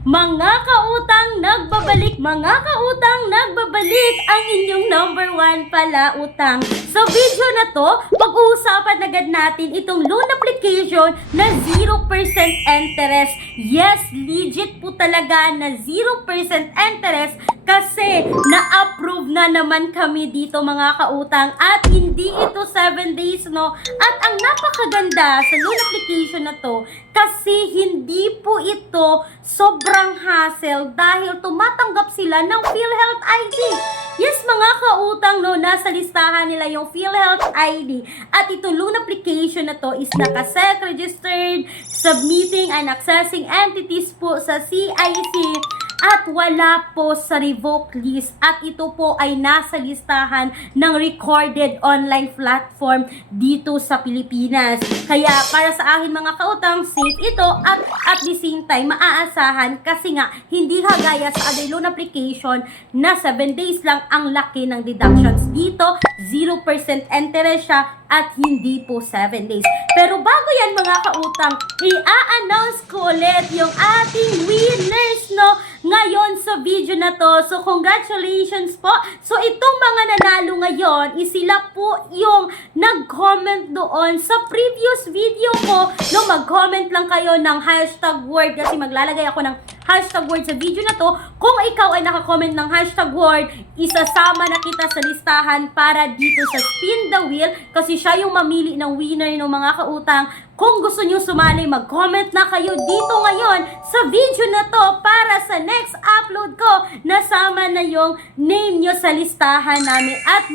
Mga kautang nagbabalik, mga kautang nagbabalik, ang inyong number one pala utang. Sa video na to, pag-uusapan agad natin itong loan application na 0% interest. Yes, legit po talaga na 0% interest kasi na-approve na naman kami dito mga kautang at hindi ito 7 days no. At ang napakaganda sa loan application na to kasi hindi po ito sobrang hassle dahil tumatanggap sila ng PhilHealth ID. Yes mga kautang no, nasa listahan nila yung PhilHealth ID at itong loan application na to is nakasec registered, submitting and accessing entities po sa CIC at wala po sa revoke list at ito po ay nasa listahan ng recorded online platform dito sa Pilipinas. Kaya para sa akin mga kautang, safe ito at the same time maaasahan kasi nga hindi kagaya sa other loan application na 7 days lang ang laki ng deductions. Dito 0% interest siya at hindi po 7 days. Pero bago yan mga kautang, i-a-announce ko ulit yung ating winners no ngayon sa video na to. So congratulations po. So itong mga nanalo ngayon, sila po yung nag-comment doon sa previous video ko. No, mag-comment lang kayo ng hashtag word kasi maglalagay ako ng hashtag word sa video na to. Kung ikaw ay naka-comment ng hashtag word, isasama na kita sa listahan para dito sa spin the wheel kasi siya yung mamili ng winner ng mga kautang. Kung gusto nyo sumali, mag-comment na kayo dito ngayon sa video na to para sa next upload ko, nasama na yung name nyo sa listahan namin at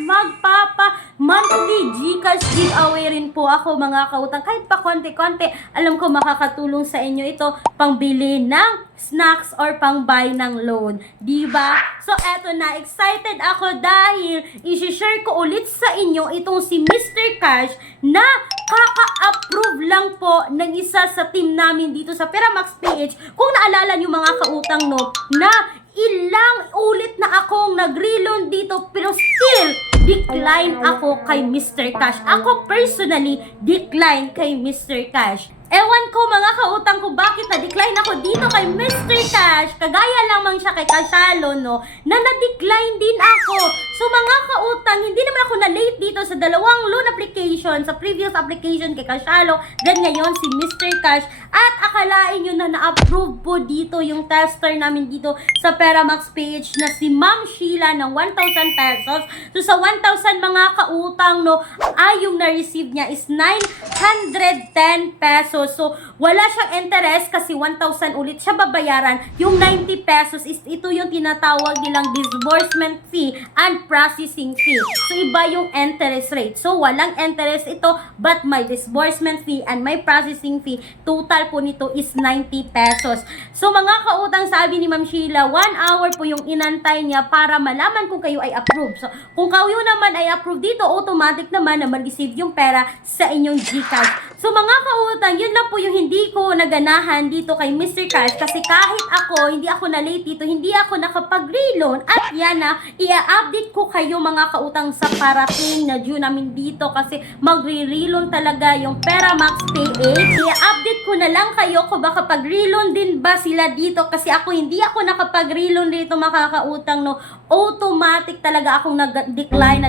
monthly Gcash giveaway rin po ako mga kautang. Kahit pa konti-konti, alam ko makakatulong sa inyo ito pangbili ng snacks or pang-buy ng loan. Diba? So, eto na. Excited ako dahil isi-share ko ulit sa inyo itong si Mr. Cash na kaka-approve lang po ng isa sa team namin dito sa Peramax PH. Kung naalala nyo mga kautang no, na ilang ulit na akong nag-reloan dito pero still decline ako kay Mr. Cash. Ako personally decline kay Mr. Cash. Ewan ko mga kautang ko bakit na-decline ako dito kay Mr. Cash. Kagaya lamang siya kay Cashalo no, na na-decline din ako. So mga kautang, hindi naman ako na-late dito sa dalawang loan application, sa previous application kay Cashalo, then ngayon si Mr. Cash. At akalain nyo na na-approve po dito yung tester namin dito sa Peramax PH na si Ma'am Sheila ng 1,000 pesos. So sa 1,000 mga kautang no, ay yung na-receive niya is 910 pesos. So, wala siyang interest kasi 1,000 ulit siya babayaran. Yung 90 pesos is ito yung tinatawag nilang disbursement fee and processing fee. So, iba yung interest rate. So, walang interest ito but my disbursement fee and my processing fee, total po nito is 90 pesos. So, mga kautang, sabi ni Ma'am Sheila, 1 hour po yung inantay niya para malaman kung kayo ay approve. So, kung kayo naman ay approve dito, automatic naman na mag-receive yung pera sa inyong Gcash. So, mga kautang, yun lang po yung hindi ko naganahan dito kay Mr. Cash kasi kahit ako, hindi ako na late dito, hindi ako nakapag-reloan at yan na, i-update ko kayo mga kautang sa parating na due namin dito kasi magre-reloan talaga yung Peramax PH. I-update ko na lang kayo kung baka pag-reloan din ba sila dito kasi ako hindi ako nakapag-reloan dito mga kautang no, automatic talaga akong nag-decline,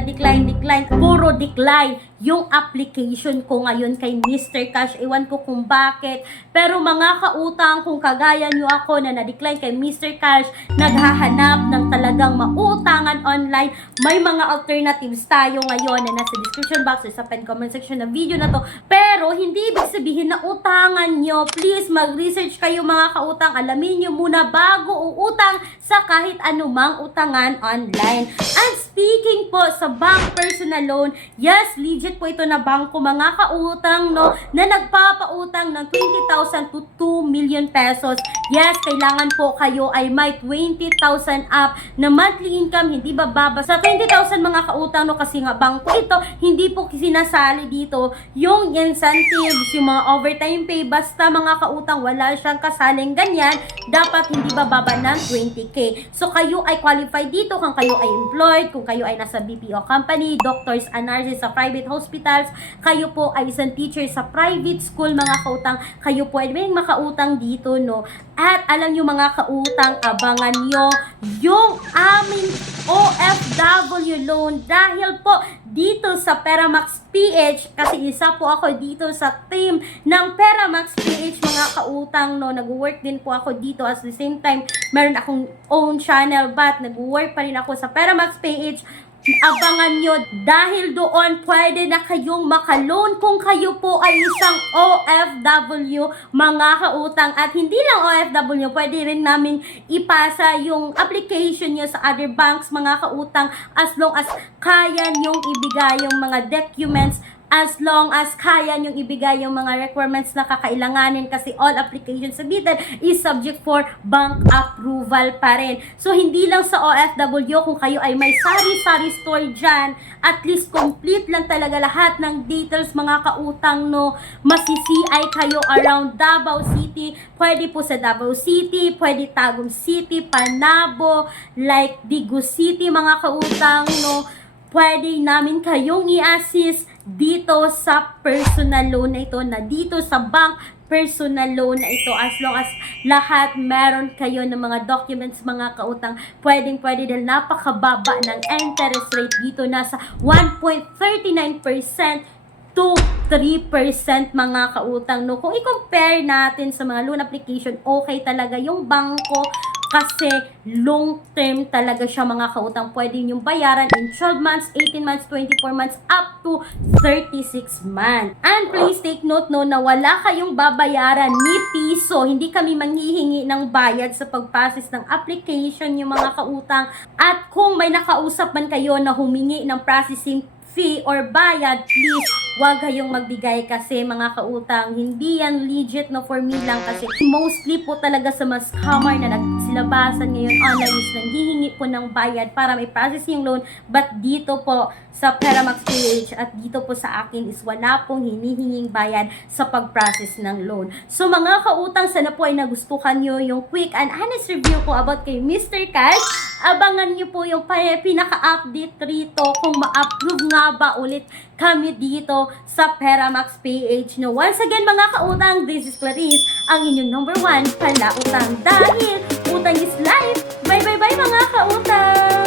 puro decline yung application ko ngayon kay Mr. Cash. Ewan ko kung bakit. Pero mga kautang, kung kagaya nyo ako na na-decline kay Mr. Cash, naghahanap ng talagang mautangan online, may mga alternatives tayo ngayon na nasa description box or sa comment section ng video na to. Pero hindi ibig sabihin na utangan nyo. Please mag-research kayo mga kautang. Alamin nyo muna bago uutang sa kahit anumang utangan online. And speaking po sa bank personal loan, yes, legit po ito na bangko mga kautang no, na nagpapautang ng 20,000 to 2 million pesos. Yes, kailangan po kayo ay may 20,000 up na monthly income, hindi bababa sa 20,000 mga kautang no, kasi nga bangko ito, hindi po sinasali dito yung incentives, yung mga overtime pay, basta mga kautang wala siyang kasaling ganyan, dapat hindi bababa ng 20k. So kayo ay qualified dito kung kayo ay employed, kung kayo ay nasa BPO company, doctors and nurses sa private hospitals, kayo po ay isang teacher sa private school mga kautang, kayo po ay may makautang dito, no? At alam nyo mga kautang, abangan nyo yung aming OFW loan dahil po dito sa Peramax PH, kasi isa po ako dito sa team ng Peramax PH mga kautang, no? Nag-work din po ako dito at the same time meron akong own channel but nag-work pa rin ako sa Peramax PH. Abangan nyo dahil doon pwede na kayong makaloan kung kayo po ay isang OFW mga kautang. At hindi lang OFW, pwede rin namin ipasa yung application nyo sa other banks mga kautang as long as kaya nyong ibigay yung mga documents, as long as kaya nyong ibigay yung mga requirements na kakailanganin kasi all applications submitted is subject for bank approval pa rin. So, hindi lang sa OFW, kung kayo ay may sari-sari store dyan, at least complete lang talaga lahat ng details mga kautang, no? Masi-CI kayo around Davao City, pwede po sa Davao City, pwede Tagum City, Panabo, like Digu City mga kautang, no? Pwede namin kayong i-assist dito sa personal loan na ito, na dito sa bank personal loan na ito, as long as lahat meron kayo ng mga documents mga kautang, pwede dahil napakababa ng interest rate dito, nasa 1.39% to 3% mga kautang, no? Kung i-compare natin sa mga loan application, okay talaga yung bangko kasi long term talaga siya mga kautang. Pwede yung bayaran in 12 months, 18 months, 24 months, up to 36 months. And please take note, no, na wala kayong babayaran ni piso. Hindi kami manghihingi ng bayad sa pag-process ng application yung mga kautang. At kung may nakausap man kayo na humingi ng processing fee or bayad, please wag kayong magbigay kasi mga kautang, hindi yan legit, no, for me lang kasi mostly po talaga sa mas scammer na nagsilabasan ngayon online is nanghihingi po ng bayad para may process yung loan, but dito po sa Peramax PH at dito po sa akin is wala pong hinihinging bayad sa pag-process ng loan. So mga kautang, sana po ay nagustuhan nyo yung quick and honest review ko about kay Mr. Cash. Abangan nyo po yung pinaka-update rito kung ma-approve nga ba ulit kami dito sa Peramax PH. No, once again mga kautang, this is Clarice, ang inyong number 1 pala utang dahil utang is life. Bye bye bye mga kautang!